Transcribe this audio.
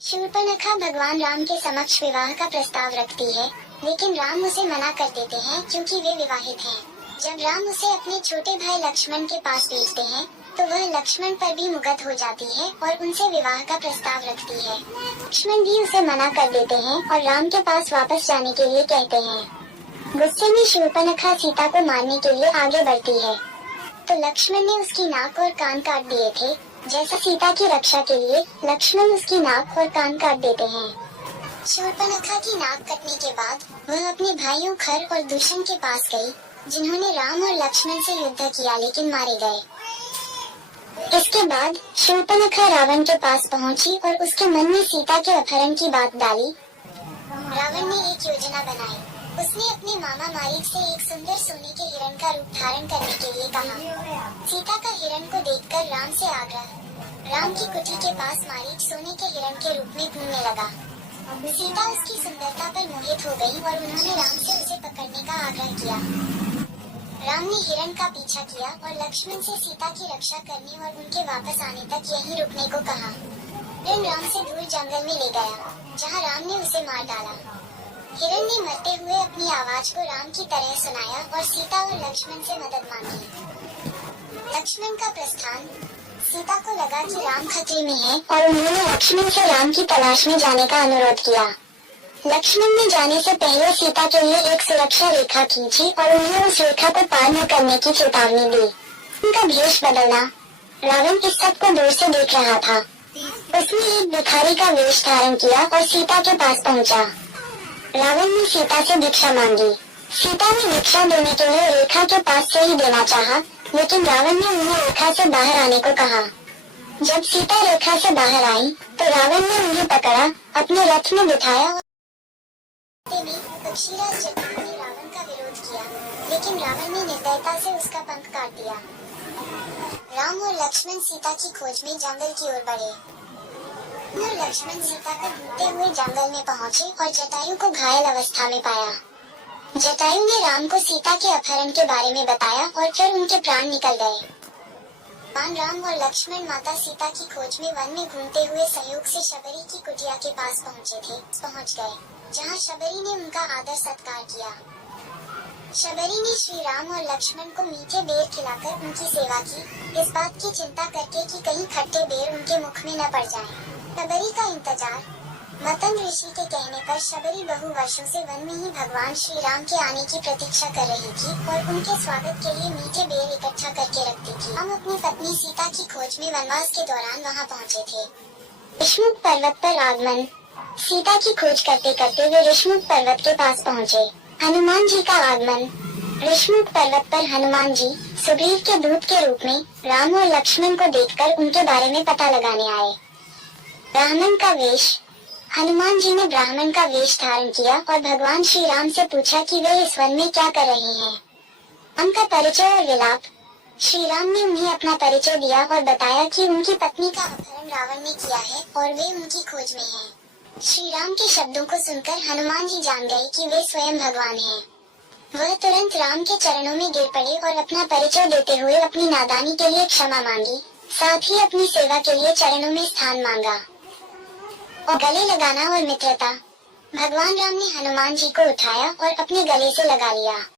शूर्पणखा भगवान राम के समक्ष विवाह का प्रस्ताव रखती है, लेकिन राम उसे मना कर देते हैं क्योंकि वे विवाहित हैं। जब राम उसे अपने छोटे भाई लक्ष्मण के पास भेजते हैं, तो वह लक्ष्मण पर भी मुग्ध हो जाती है और उनसे विवाह का प्रस्ताव रखती है। लक्ष्मण भी उसे मना कर देते हैं और राम के पास वापस जाने के लिए कहते हैं। गुस्से में शूर्पणखा सीता को मारने के लिए आगे बढ़ती है, तो लक्ष्मण ने उसकी नाक और कान काट दिए थे। जैसा सीता की रक्षा के लिए लक्ष्मण उसकी नाक और कान काट देते हैं। शूर्पणखा की नाक कटने के बाद वह अपने भाइयों खर और दूषण के पास गई, जिन्होंने राम और लक्ष्मण से युद्ध किया लेकिन मारे गए। इसके बाद शूर्पणखा रावण के पास पहुंची और उसके मन में सीता के अपहरण की बात डाली। रावण ने एक योजना बनाई। उसने अपने मामा मारीच से एक सुंदर सोने के हिरण का रूप धारण करने के लिए कहा। सीता का हिरण को देखकर राम से आग्रह। राम की कुटी के पास मारीच सोने के हिरण के रूप में घूमने लगा। सीता उसकी सुंदरता पर मोहित हो गई और उन्होंने राम से उसे पकड़ने का आग्रह किया। राम ने हिरण का पीछा किया और लक्ष्मण से सीता की रक्षा करने और उनके वापस आने तक यहीं रुकने को कहा। हिरण राम से दूर जंगल में ले गया, जहाँ राम ने उसे मार डाला। हिरण ने मरते हुए अपनी आवाज को राम की तरह सुनाया और सीता और लक्ष्मण से मदद मांगी। लक्ष्मण का प्रस्थान। सीता को लगा कि राम खतरे में है और उन्होंने लक्ष्मण से राम की तलाश में जाने का अनुरोध किया। लक्ष्मण ने जाने से पहले सीता के लिए एक सुरक्षा रेखा खींची और उन्हें उस रेखा को पार न करने की चेतावनी दी। उनका भेष बदलना। रावण इस सब को दूर से देख रहा था। उसने एक भिखारी का वेश धारण किया और सीता के पास पहुंचा। रावण ने सीता से भिक्षा मांगी। सीता ने भिक्षा देने के लिए रेखा के पास से ही देना चाहा, लेकिन रावण ने उन्हें रेखा से बाहर आने को कहा। जब सीता रेखा से बाहर आई, तो रावण ने उन्हें पकड़ा, अपने रथ में बिठाया। पक्षीराज जटायु ने रावण का विरोध किया, लेकिन रावण ने निर्दयता से उसका पंख काट दिया। राम और लक्ष्मण सीता की खोज में जंगल की ओर बढ़े। और लक्ष्मण सीता को ढूंढते हुए जंगल में पहुंचे और जटायु को घायल अवस्था में पाया। जटायु ने राम को सीता के अपहरण के बारे में बताया और फिर उनके प्राण निकल गए। राम और लक्ष्मण माता सीता की खोज में वन में घूमते हुए सहयोग से शबरी की कुटिया के पास पहुंच गए, जहां शबरी ने उनका आदर सत्कार किया। शबरी ने श्री राम और लक्ष्मण को मीठे बेर खिलाकर उनकी सेवा की, इस बात की चिंता करके कि कहीं खट्टे बेर उनके मुख में न पड़ जाएं। शबरी का इंतजार। मतंग ऋषि के कहने पर शबरी बहु वर्षों से वन में ही भगवान श्री राम के आने की प्रतीक्षा कर रही थी और उनके स्वागत के लिए मीठे बेर इकट्ठा करके रखती थी। हम अपनी पत्नी सीता की खोज में वनवास के दौरान वहां पहुंचे थे। ऋषमुख पर्वत पर आगमन। सीता की खोज करते करते वे ऋषमुख पर्वत के पास पहुंचे। हनुमान जी का आगमन। ऋषमुख पर्वत पर हनुमान जी सुग्रीव के दूत के रूप में राम और लक्ष्मण को देखकर उनके बारे में पता लगाने आए। ब्राह्मण का वेश। हनुमान जी ने ब्राह्मण का वेश धारण किया और भगवान श्री राम से पूछा कि वे इस वन में क्या कर रहे हैं। उनका परिचय और विलाप। श्री राम ने उन्हें अपना परिचय दिया और बताया कि उनकी पत्नी का अपहरण रावण ने किया है और वे उनकी खोज में हैं। श्री राम के शब्दों को सुनकर हनुमान जी जान गए कि वे स्वयं भगवान हैं। वह तुरंत राम के चरणों में गिर पड़े और अपना परिचय देते हुए अपनी नादानी के लिए क्षमा मांगी, साथ ही अपनी सेवा के लिए चरणों में स्थान मांगा और गले लगाना और मित्रता। भगवान राम ने हनुमान जी को उठाया और अपने गले से लगा लिया।